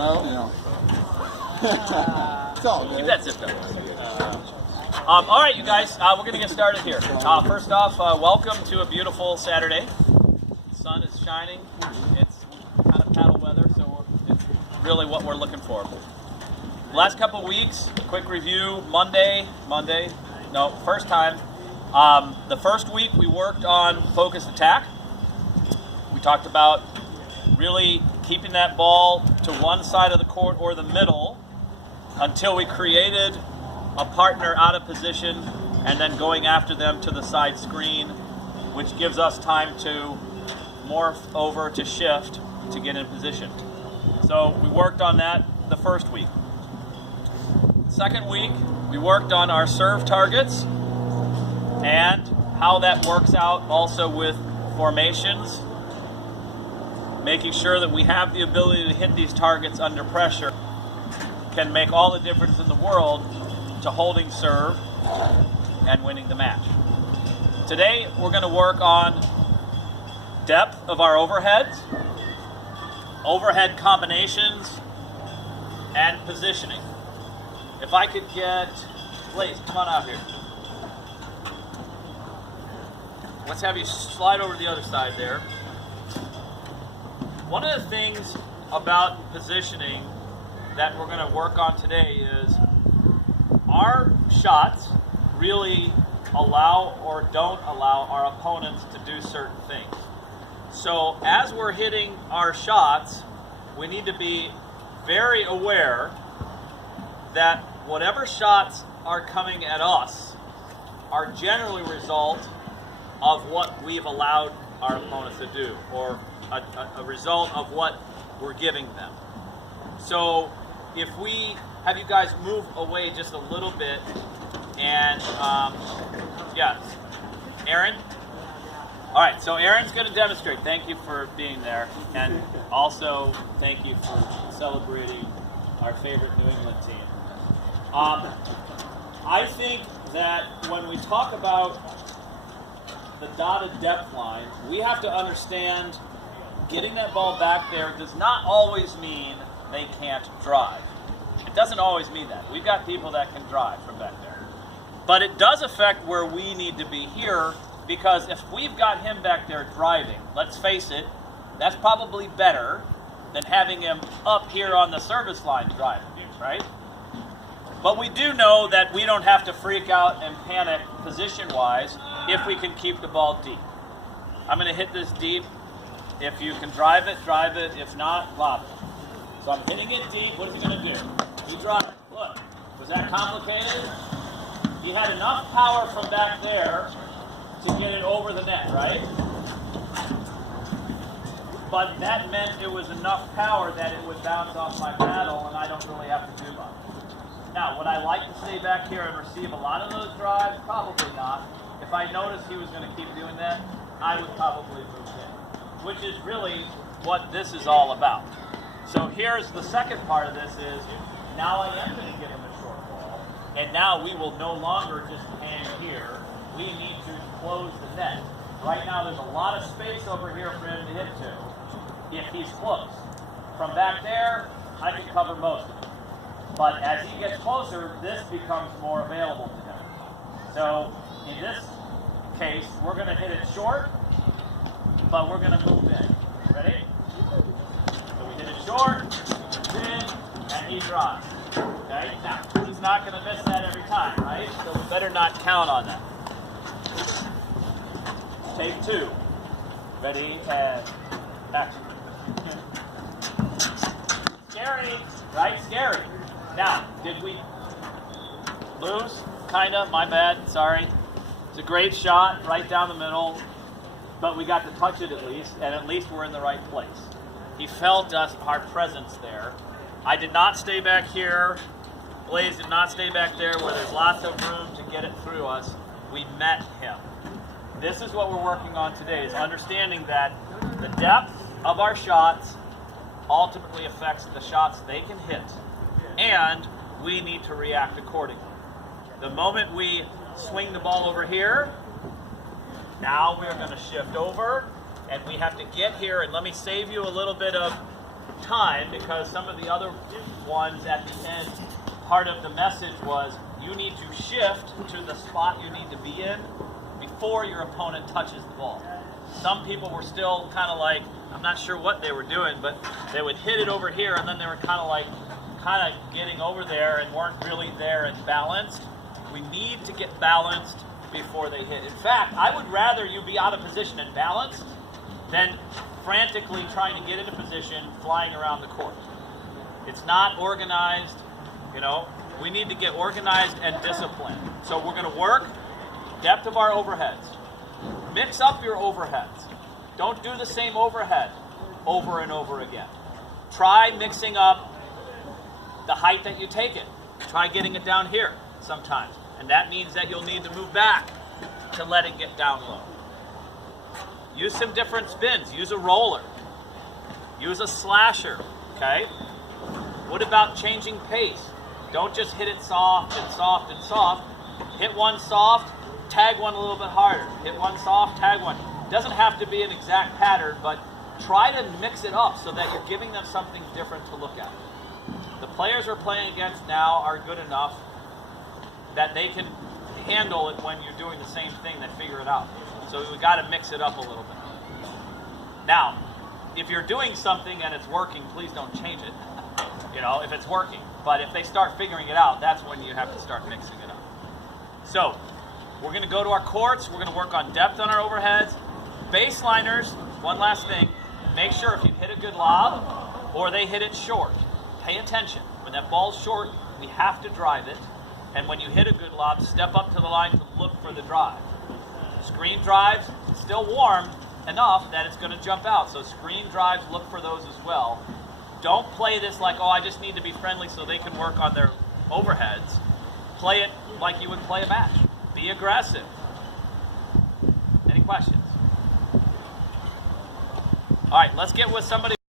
Well, you know. It's all good. Keep that zipped up. All right, you guys, we're going to get started here. First off, welcome to a beautiful Saturday. The sun is shining. It's kind of paddle weather, so it's really what we're looking for. Last couple weeks, quick review. First time. The first week we worked on focused attack. We talked about really keeping that ball to one side of the court or the middle until we created a partner out of position and then going after them to the side screen, which gives us time to morph over to shift to get in position. So we worked on that the first week. Second week, we worked on our serve targets and how that works out also with formations, making sure that we have the ability to hit these targets under pressure can make all the difference in the world to holding serve and winning the match. Today, we're going to work on depth of our overheads, overhead combinations, and positioning. If I could get, Blaze, come on out here. Let's have you slide over to the other side there. One of the things about positioning that we're going to work on today is our shots really allow or don't allow our opponents to do certain things. So as we're hitting our shots, we need to be very aware that whatever shots are coming at us are generally a result of what we've allowed our opponents to do, or a result of what we're giving them. So if we have you guys move away just a little bit, and yes, Aaron? All right, so Aaron's going to demonstrate. Thank you for being there, and also thank you for celebrating our favorite New England team. I think that when we talk about the dotted depth line, we have to understand getting that ball back there does not always mean they can't drive. It doesn't always mean that. We've got people that can drive from back there. But it does affect where we need to be here, because if we've got him back there driving, let's face it, that's probably better than having him up here on the service line driving, right? But we do know that we don't have to freak out and panic position-wise if we can keep the ball deep. I'm going to hit this deep. If you can drive it, drive it. If not, lob it. So I'm hitting it deep. What is he going to do? He drives it. Look, was that complicated? He had enough power from back there to get it over the net, right? But that meant it was enough power that it would bounce off my paddle, and I don't really have to do much. Now, would I like to stay back here and receive a lot of those drives? Probably not. If I noticed he was going to keep doing that, I would probably move in, which is really what this is all about. So here's the second part of this is, now I am going to give him a short ball, and now we will no longer just hang here. We need to close the net. Right now there's a lot of space over here for him to hit to, if he's close. From back there, I can cover most of it. But as he gets closer, this becomes more available to him. So in this case, we're going to hit it short, but we're going to move in. Ready? So we hit it short, in, and he drives. Okay? Now, he's not going to miss that every time, right? So we better not count on that. Take two. Ready, and action. Scary, right? Scary. Now, did we lose? Kinda, my bad, sorry. It's a great shot, right down the middle, but we got to touch it at least, and at least we're in the right place. He felt our presence there. I did not stay back here. Blaze did not stay back there where there's lots of room to get it through us. We met him. This is what we're working on today, is understanding that the depth of our shots ultimately affects the shots they can hit, and we need to react accordingly. The moment we swing the ball over here, now we're going to shift over, and we have to get here, and let me save you a little bit of time, because some of the other ones at the end, part of the message was you need to shift to the spot you need to be in before your opponent touches the ball. Some people were still kind of like, I'm not sure what they were doing, but they would hit it over here, and then they were kind of getting over there and weren't really there and balanced. We need to get balanced before they hit. In fact, I would rather you be out of position and balanced than frantically trying to get into position flying around the court. It's not organized, you know. We need to get organized and disciplined. So we're going to work depth of our overheads. Mix up your overheads. Don't do the same overhead over and over again. Try mixing up the height that you take it. Try getting it down here sometimes. And that means that you'll need to move back to let it get down low. Use some different spins. Use a roller. Use a slasher, okay? What about changing pace? Don't just hit it soft and soft and soft. Hit one soft, tag one a little bit harder. Hit one soft, tag one. It doesn't have to be an exact pattern, but try to mix it up so that you're giving them something different to look at. The players we're playing against now are good enough that they can handle it when you're doing the same thing. They figure it out. So we got to mix it up a little bit. Now, if you're doing something and it's working, please don't change it. You know, if it's working. But if they start figuring it out, that's when you have to start mixing it up. So, we're going to go to our courts. We're going to work on depth on our overheads. Baseliners, one last thing. Make sure if you hit a good lob or they hit it short, pay attention. When that ball's short, we have to drive it. And when you hit a good lob, step up to the line to look for the drive. Screen drives, still warm enough that it's going to jump out. So screen drives, look for those as well. Don't play this like, oh, I just need to be friendly so they can work on their overheads. Play it like you would play a match. Be aggressive. Any questions? All right, let's get with somebody.